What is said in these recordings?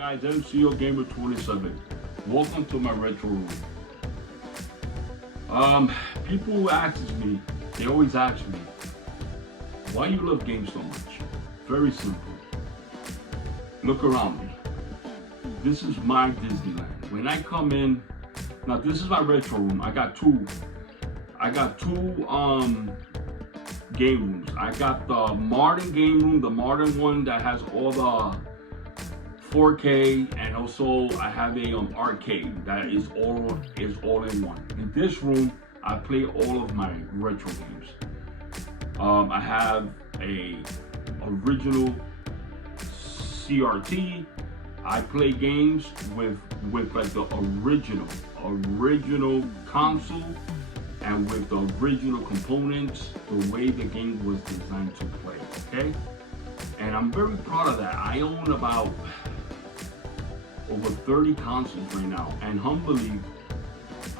guys, MCOGAMER27. Welcome to my retro room. People who me, they always ask me, why you love games so much? Very simple. Look around me. This is my Disneyland. When I come in, now this is my retro room. I got two game rooms. I got the modern game room, the modern one that has all the 4K, and also I have a arcade that is all in one. In this room, I play all of my retro games. I have a original CRT. I play games with like the original console and with the original components, the way the game was designed to play. Okay, and I'm very proud of that. I own about over 30 consoles right now, and humbly,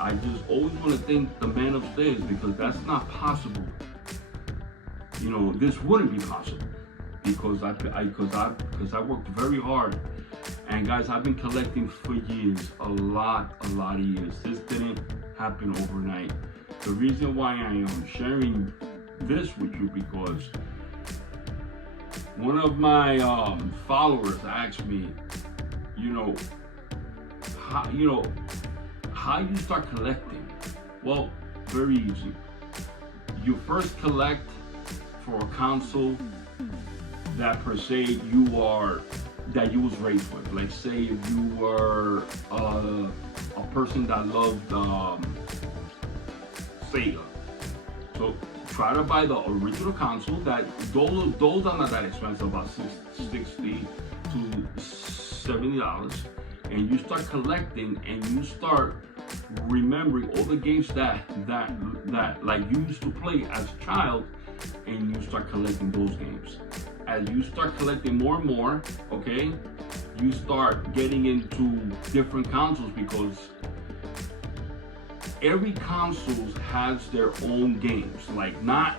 I just always want to thank the man upstairs, because that's not possible. You know, this wouldn't be possible because I worked very hard. And guys, I've been collecting for years, a lot of years. This didn't happen overnight. The reason why I am sharing this with you, because one of my followers asked me, how you start collecting? Well, very easy. You first collect for a console that per se that you was raised with. Like, say if you were a person that loved Sega, so try to buy the original console. That those are not that expensive, about $60 to $70, and you start collecting, and you start remembering all the games that like you used to play as a child, and you start collecting those games. As you start collecting more and more, okay, you start getting into different consoles, because every console has their own games. Not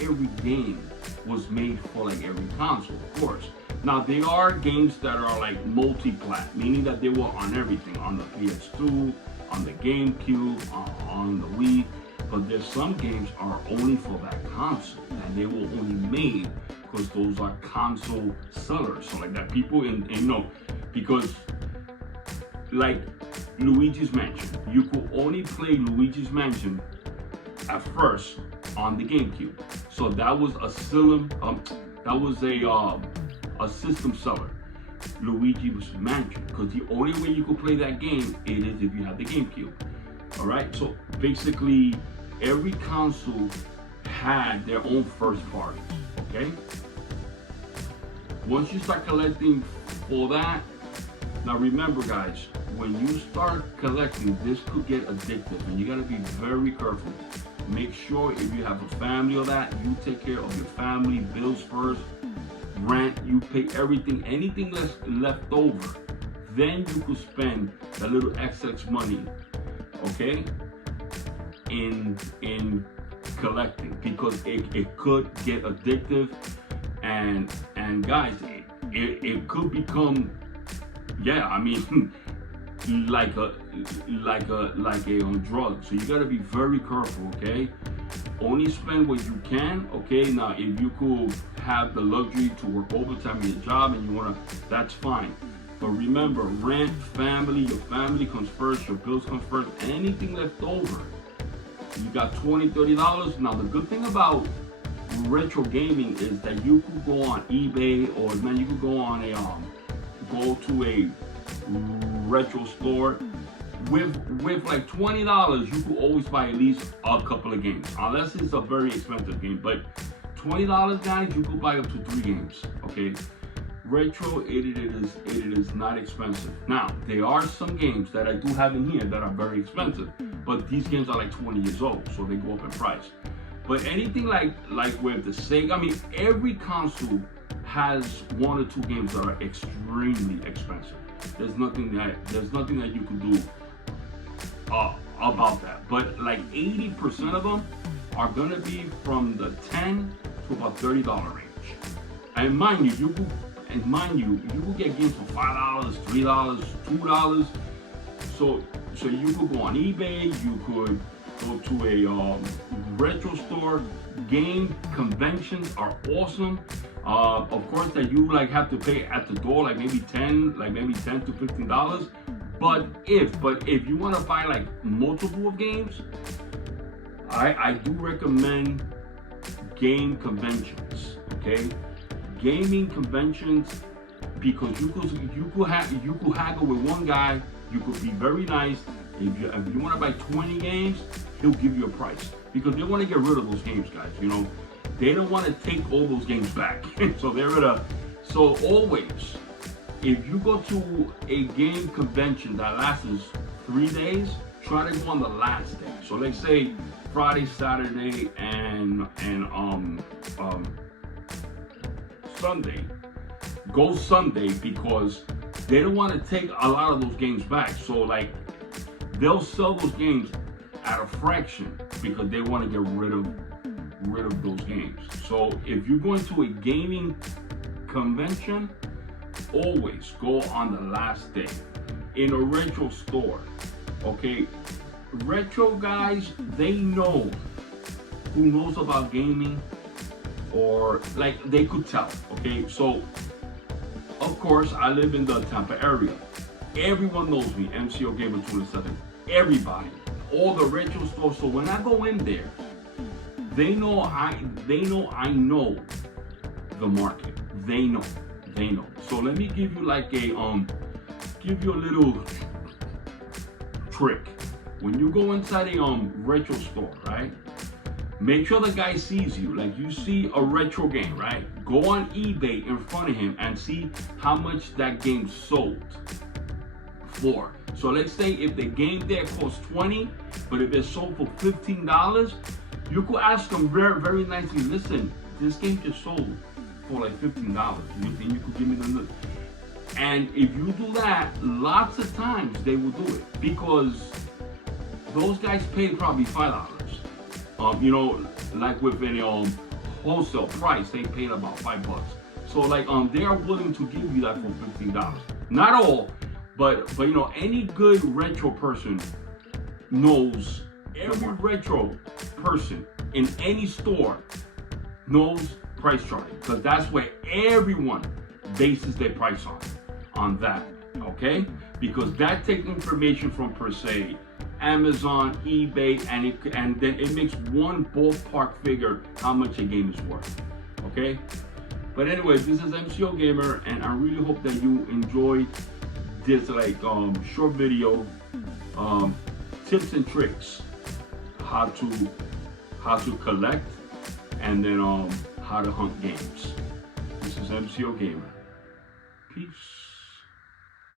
every game was made for like every console, of course. Now there are games that are like multi-plat, meaning that they were on everything, on the PS2, on the GameCube, on the Wii. But there's some games are only for that console, and they were only made because those are console sellers. So like that, people because like Luigi's Mansion, you could only play Luigi's Mansion at first on the GameCube. So that was a system seller, Luigi's Mansion, because the only way you could play that game is if you have the GameCube. All right, so basically every console had their own first parties. Okay, once you start collecting for that, now remember guys, when you start collecting, this could get addictive, and you got to be very careful. Make sure if you have a family or that, you take care of your family bills first. Rent, you pay everything. Anything left over, then you could spend a little excess money, okay, in collecting, because it could get addictive, and guys, it could become, yeah, I mean, like a drug. So you got to be very careful, okay? Only spend what you can, okay? Now, if you could have the luxury to work overtime in your job and you wanna, that's fine. But remember, rent, family, your family comes first, your bills come first. Anything left over, you got $20, $30. Now, the good thing about retro gaming is that you could go on eBay, or man, you could go on go to a retro store. With like $20, you could always buy at least a couple of games, unless it's a very expensive game. But $20, guys, you could buy up to 3 games. Okay, retro, it is not expensive. Now there are some games that I do have in here that are very expensive, but these games are like 20 years old, so they go up in price. But anything like with the Sega, I mean, every console has 1 or 2 games that are extremely expensive. There's nothing that you can do about that. But like 80% of them are gonna be from the $10 to about $30 range. And mind you, and mind you, you will get games for $5, $3, $2. So you could go on eBay, you could go to a retro store. Game conventions are awesome. Of course, that you like have to pay at the door, like maybe $10 to $15. But if you want to buy like multiple games, I do recommend game conventions. Okay, gaming conventions, because you could haggle with one guy. You could be very nice. If you want to buy 20 games, he'll give you a price, because they want to get rid of those games, guys. You know, they don't want to take all those games back. So they're gonna. So always, if you go to a game convention that lasts 3 days, try to go on the last day. So let's say Friday, Saturday, and Sunday. Go Sunday, because they don't want to take a lot of those games back. So like, they'll sell those games at a fraction because they want to get rid of those games. So if you're going to a gaming convention, always go on the last day. In a retro store, okay, retro guys, they know who knows about gaming, or like they could tell. Okay, so of course I live in the Tampa area. Everyone knows me, MCOGAMER27. Everybody, all the retro stores. So when I go in there, they know I know the market. They know. So let me give you like a little trick. When you go inside a retro store, right? Make sure the guy sees you. Like, you see a retro game, right? Go on eBay in front of him and see how much that game sold for. So let's say if the game there costs 20, but if it's sold for $15, you could ask him very, very nicely, listen, this game just sold for like $15. You think you could give me the look? And if you do that, lots of times they will do it, because those guys pay probably $5. You know, like with any wholesale price, they paid about $5. So like they are willing to give you that for $15. Not all, but you know, any good retro person knows. Every retro person in any store knows price charting, because that's where everyone bases their price on that. Okay, because that takes information from, per se, Amazon, eBay, and then it makes one ballpark figure how much a game is worth. Okay, but anyway, this is MCO Gamer, and I really hope that you enjoyed this like short video, tips and tricks, how to collect, and then how to hunt games. This is MCO Gamer. Peace.